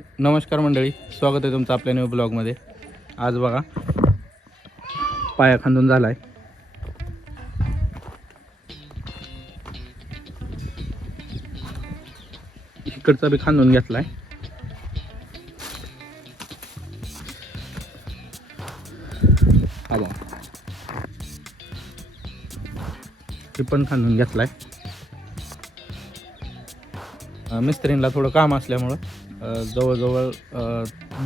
नमस्कार मंडळी, स्वागत आहे तुमचं आपल्या न्यू ब्लॉगमध्ये. आज बघा पाया खांदून झालाय. इकडचा बी खांदून घेतलाय. हा बघा, हे पण खांदून घेतलाय. मिस्त्रींना थोडं काम असल्यामुळं जवळजवळ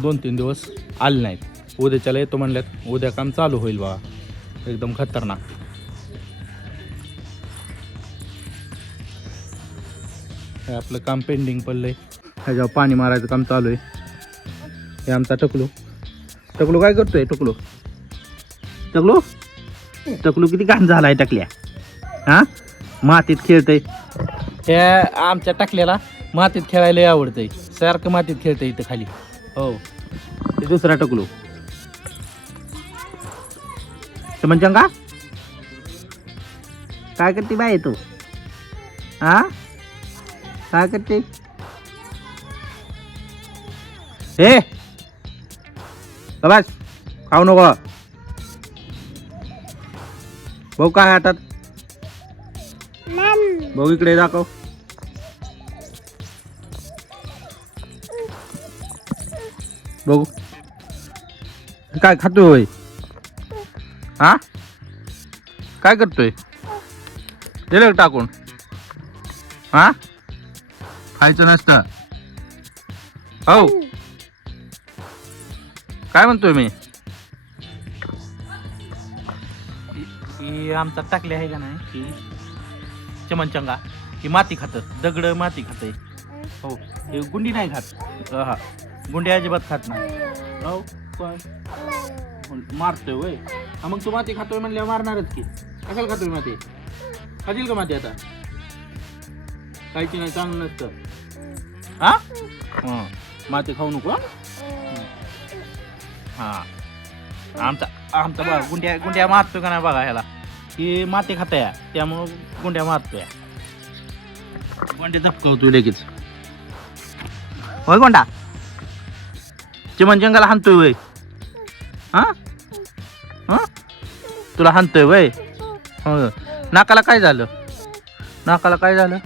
2-3 दिवस आले नाहीत. उद्याच्याला येतो म्हणल्यात. उद्या काम चालू होईल बघा, एकदम खतरनाक. हे आपलं काम पेंडिंग पडलंय. ह्याच्यावर पाणी मारायचं काम चालू आहे. हे आमचा टकलू. टकलू काय करतोय? टकलू टकलू टकलू किती घाण झालाय टकल्या. हा, मातीत खेळतय. त्या आमच्या टाकल्याला मातीत खेळायला आवडतंय. सारखं मातीत खेळतंय इथं खाली. हो, ते दुसरा टकलू. चमनचंगा काय करते बाय तू? हा, काय करते? हे बस, खाऊ नको. भाऊ काय हातात? भाऊ इकडे दाखव. बघू काय खातोय? हा, काय करतोय? दिलं टाकून? हा, खायचं नसतं. हो, काय म्हणतोय मी? ही आमचा टाकले आहे का नाही, ही चमनचंगा. ही माती खात, दगड माती खाते. हो, हे गुंडी नाही खात. हा, गुंडी अजिबात खात नाही. हो, मारतोय वय. हा, मग तू माती खातोय म्हणल्यावर मारणारच की. कशाला खातोय माती? खातील का माती आता? खायची नाही, चांगलं नसतं. हा, माती खाऊ नको. हा, आमचा आमचा बघा गुंड्या गुंड्या मारतोय का नाही बघा. ह्याला ही माती खाताय, त्यामुळं गुंड्या मारतोय. गुंडी झपकवतोय लगेच. होय गोंडा, चिमनचंगाला हाणतोय वय. हा, हा, तुला हाणतोय वय. हो, नाकाला काय झालं? नाकाला काय झालं?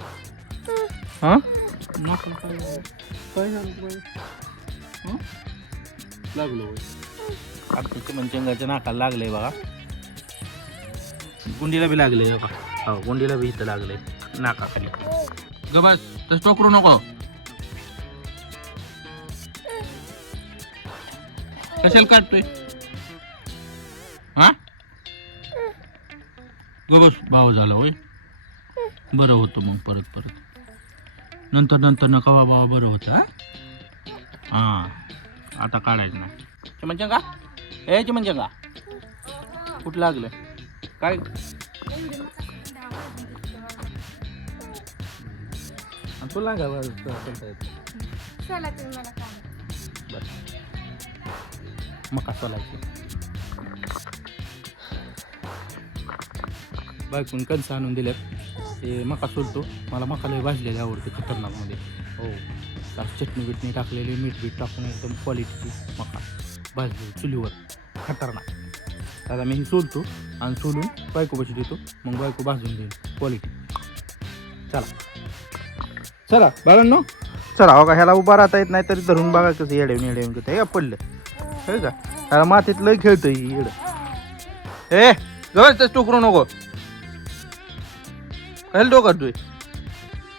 हा, नाकाला काय झालं? काय झालं? लागलं वय. आता चिमनचंगाच्या नाकाला लागलंय बघा. गुंडीला बी लागले बघा. हो, गुंडीला बी इथं लागलंय नाकाखाली. ग बस, तसं टोकरू नको. कशाला काढतोय? हा, ग बस. भाव झाला होय. बरं होतं मग परत नंतर नका बाबा बरं होतं. हा, आता काढायचं नाही. चिमनचंगा, ए चिमनचंगा, कुठं लागलं काय? तुला का मका सोलायची. बायकून कणसं आणून दिल्यात. ते मका सोलतो. मला मका लय भाजलेली आवडते, खतरनाकमध्ये. हो, त्यात चटणी बिटणी टाकलेली, मीठ बीठ टाकून एकदम क्वालिटीची मका भाजली चुलीवर, खतरनाक. आता मी ही सोलतो आणि सोलून बायकोपाशी देतो. मग बायको भाजून देईल क्वालिटी. चला बाळांनो, चला. हो का, ह्याला उभा राहता येत नाही तरी धरून बघा कसं येड्यावून कसं हे पडलं. हे का, ह्याला मातीत लय खेळतं ही येड. ए जवळच टोकरू नको. काय डोकातोय?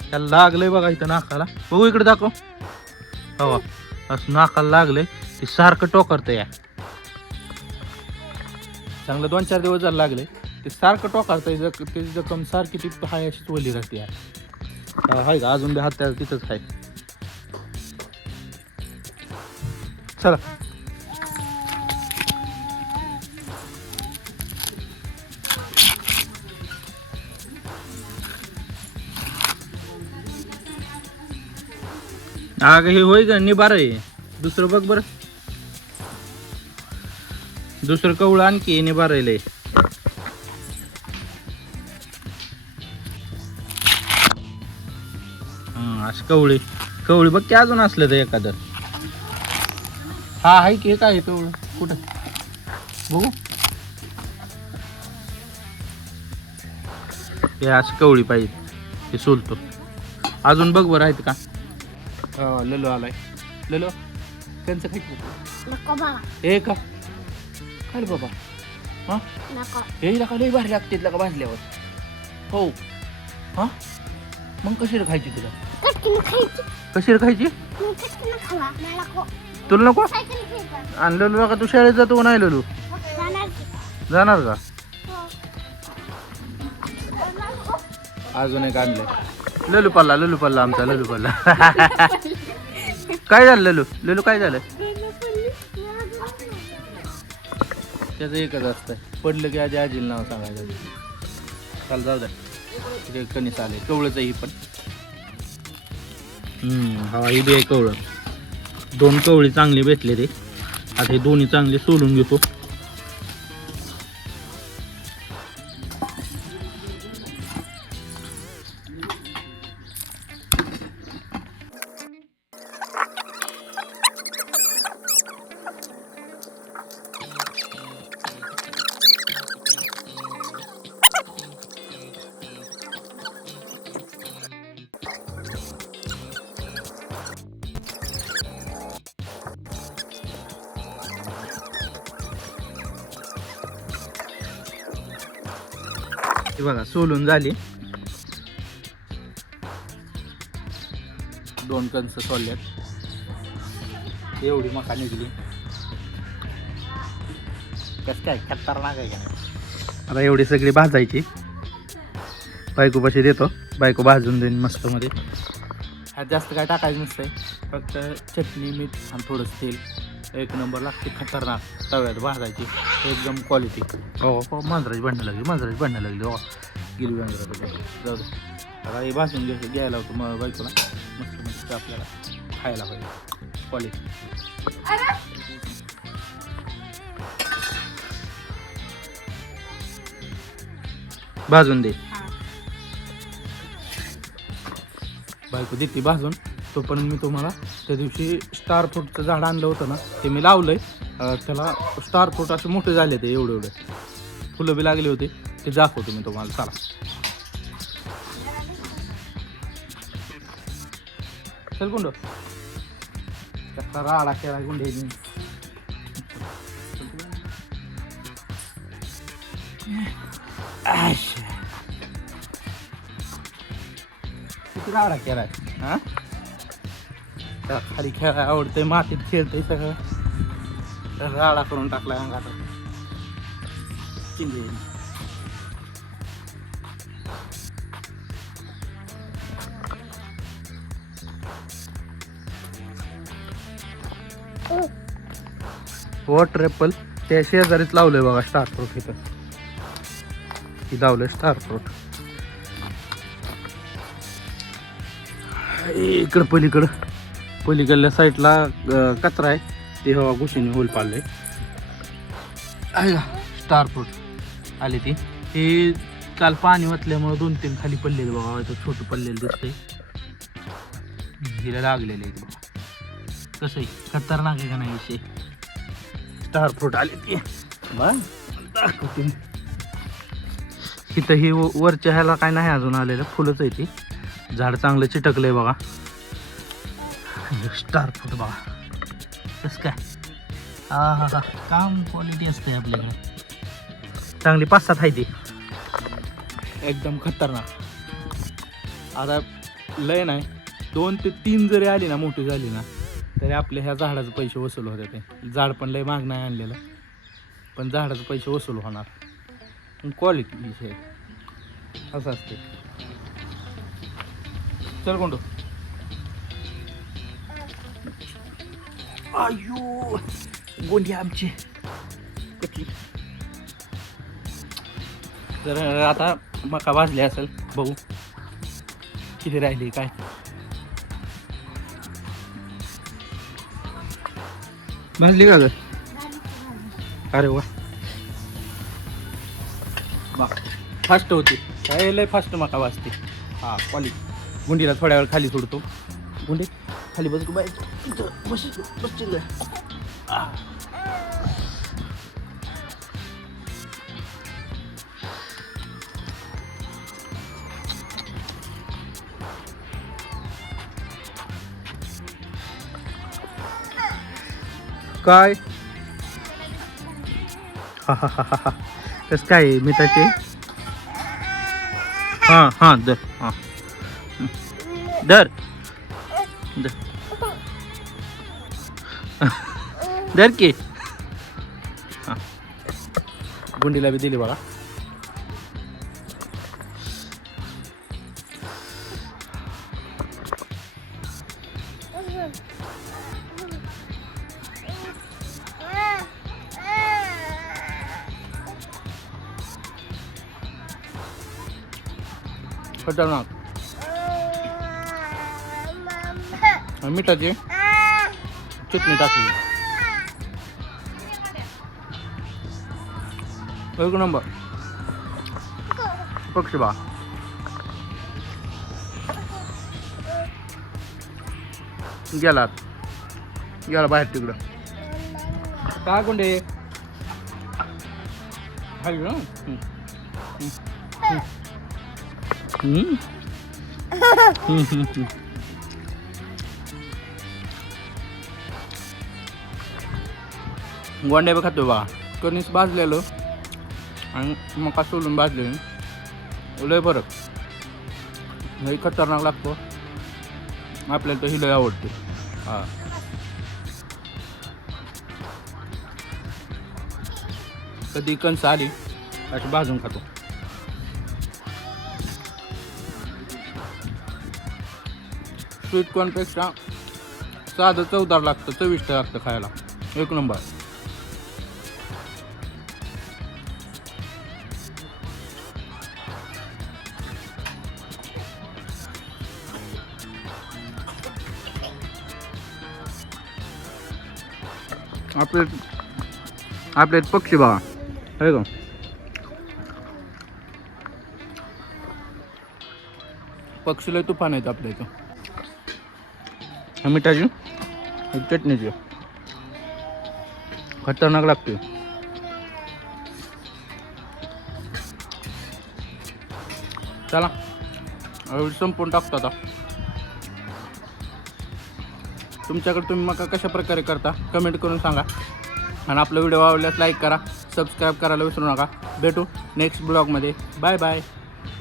त्याला लागलंय बघा इथं नाकाला. बघू इकडे दाखव. हो, असं नाकाला लागलंय. ते सारखं टोकरतं या. चांगलं 2-4 दिवस झालं लागले. ते सारखं टोकारतंय. ते जखम सारखी ती हाय अशीच वली राहते. हाय का अजून बी हात त्या तिथंच आहे. चला, अग हे होय का निबार आहे. दुसरं बघ बरं, दुसरं कवळं आणखी निबार आहे. हा, अशी कवळी बघ की अजून असलं तर एखादं. हा आहे की काय आहे तेवढं कुठं बघू. हे अशी कवळी पाहिजे हे सोलतो. अजून बघ बरं आहेत का. हा ललो आलाय. ललो त्यांचं खायचं हे का काय रे बाबा. हा हे का लई भारी लागते का भाजल्यावर. हो हा मग कशी खायची तुला. कशी खायची तुला नको. आणि ललू का तू शाळेत जातो नाही ललू जाणार का. अजून एक आणलंय ललू पल्ला आमचा ललू पल्ला. काय झालं ललू काय झालं. त्याचं एकच असतंय पडलं की आधी आजीला नाव सांगायचं. चाल जाऊ द्या कणीस आले कवळच ही पण. हा ही बी आहे कवळं. 2 कवळी चांगली भेटले रे. आता हे दोन्ही चांगले सोलून घेतो. हे बघा सोलून झाली. 2 कणस सोलल्यात. एवढी मका निघली. कस काय खतरनाक आहे का. आता एवढी सगळी भाजायची. बायकोपाशी देतो बायको भाजून देईन मस्त मध्ये. ह्यात जास्त काय टाकायचं नसतंय फक्त चटणी मीठ आणि थोडंसं तेल. एक नंबर लागते खतरनाक तव्यात भाजायची एकदम क्वालिटी. हो मांजराची भांडणं लागली हो गिरी मांजरा. जाऊ दे आता हे भाजून घ्यायला होतं मग बायकोला मस्त मस्त आपल्याला खायला पाहिजे क्वालिटी. भाजून दे बायको देते भाजून. तोपर्यंत मी तुम्हाला त्या दिवशी स्टार फ्रूटचं झाड आणलं होतं ना ते मी लावलंय. त्याला स्टार फ्रूट असे मोठे झाले ते एवढे फुलं बी लागले होते ते दाखवतो मी तुम्हाला. चला चल गुंड कसा राडा केला गुंडे. किती राडा केलाय हा. खाली खेळायला आवडतंय मातीत खेळतंय सगळं राडा करून टाकलाय अंगात. वॉटर ॲपल त्या शेजारीच लावलंय बघा स्टार फ्रूट. इथं लावलंय स्टार फ्रूट. इकडं पलीकडल्या साईडला कचरा आहे ते हवा घुशीने होल पाडलंय. आहे का स्टार फ्रूट आले ती. हे काल पाणी वाचल्यामुळे 2-3 खाली पडलेले बघा. इथं छोटं पडलेलं दिसतंय. हिला लागलेलं आहे बघा. कसं आहे खतरनाक आहे का नाही विषय. स्टार फ्रूट आले ते दाखवते. इथं हे वरच्या ह्याला काय नाही अजून आलेलं फुलंच आहे ती. झाड चांगलं चिटकलंय बघा. स्टार फ्रूट बघा कसं काय. हा काम क्वालिटी असते आपल्याकडे चांगली 5-7 आहे ती एकदम खतरनाक. आता लय नाही 2 ते 3 जरी आली ना मोठी झाली ना तरी आपल्या ह्या झाडाचे पैसे वसूल होते. ते झाड पण लय महाग नाही आणलेलं पण झाडाचे पैसे वसूल होणार. क्वालिटी विषय असं असते. चल कोंडो. अयो गोंडी आमची कटली. तर आता मका भाजली असेल बघू किती राहिली काय. भाजली का ग. अरे वा फास्ट होती काय लय फास्ट मका भाजते. हा क्वालिटी. गुंडीला थोड्या वेळ खाली सोडतो. गुंडी खाली बस बस काय कसं काय मिठाचे हां हां दर हां दर दर दर की हां गुंडीला बी दिली बघा. खतरनाक मिठाची चटणी टाकली एक नंबर. पक्षी बा गेला बाहेर तिकडं काय कोंडे हाय ना. गोंड्या बी खातो बा कणीस भाजलेलं आणि मका सोलून भाजलेलं लय फरक. लय खतरनाक लागतो आपल्याला तर ही लय आवडते. हां कधी कणस आली अशी भाजून खातो. स्वीट कॉर्नपेक्षा साधं चवदार लागतं चविष्ट लागतं खायला एक नंबर. आपले पक्षी बघा आहे का पक्षी लय तुफान आहेत आपल्या इथं. मिठाची चटणीची खतरनाक लागते. चला संपून टाकतो आता. तुमच्याकडे तुम्ही मका कशा प्रकारे करता कमेंट करून सांगा आणि आपला व्हिडिओ आवडल्यास लाईक करा सबस्क्राईब करायला विसरू नका. भेटू नेक्स्ट ब्लॉगमध्ये. Bye bye.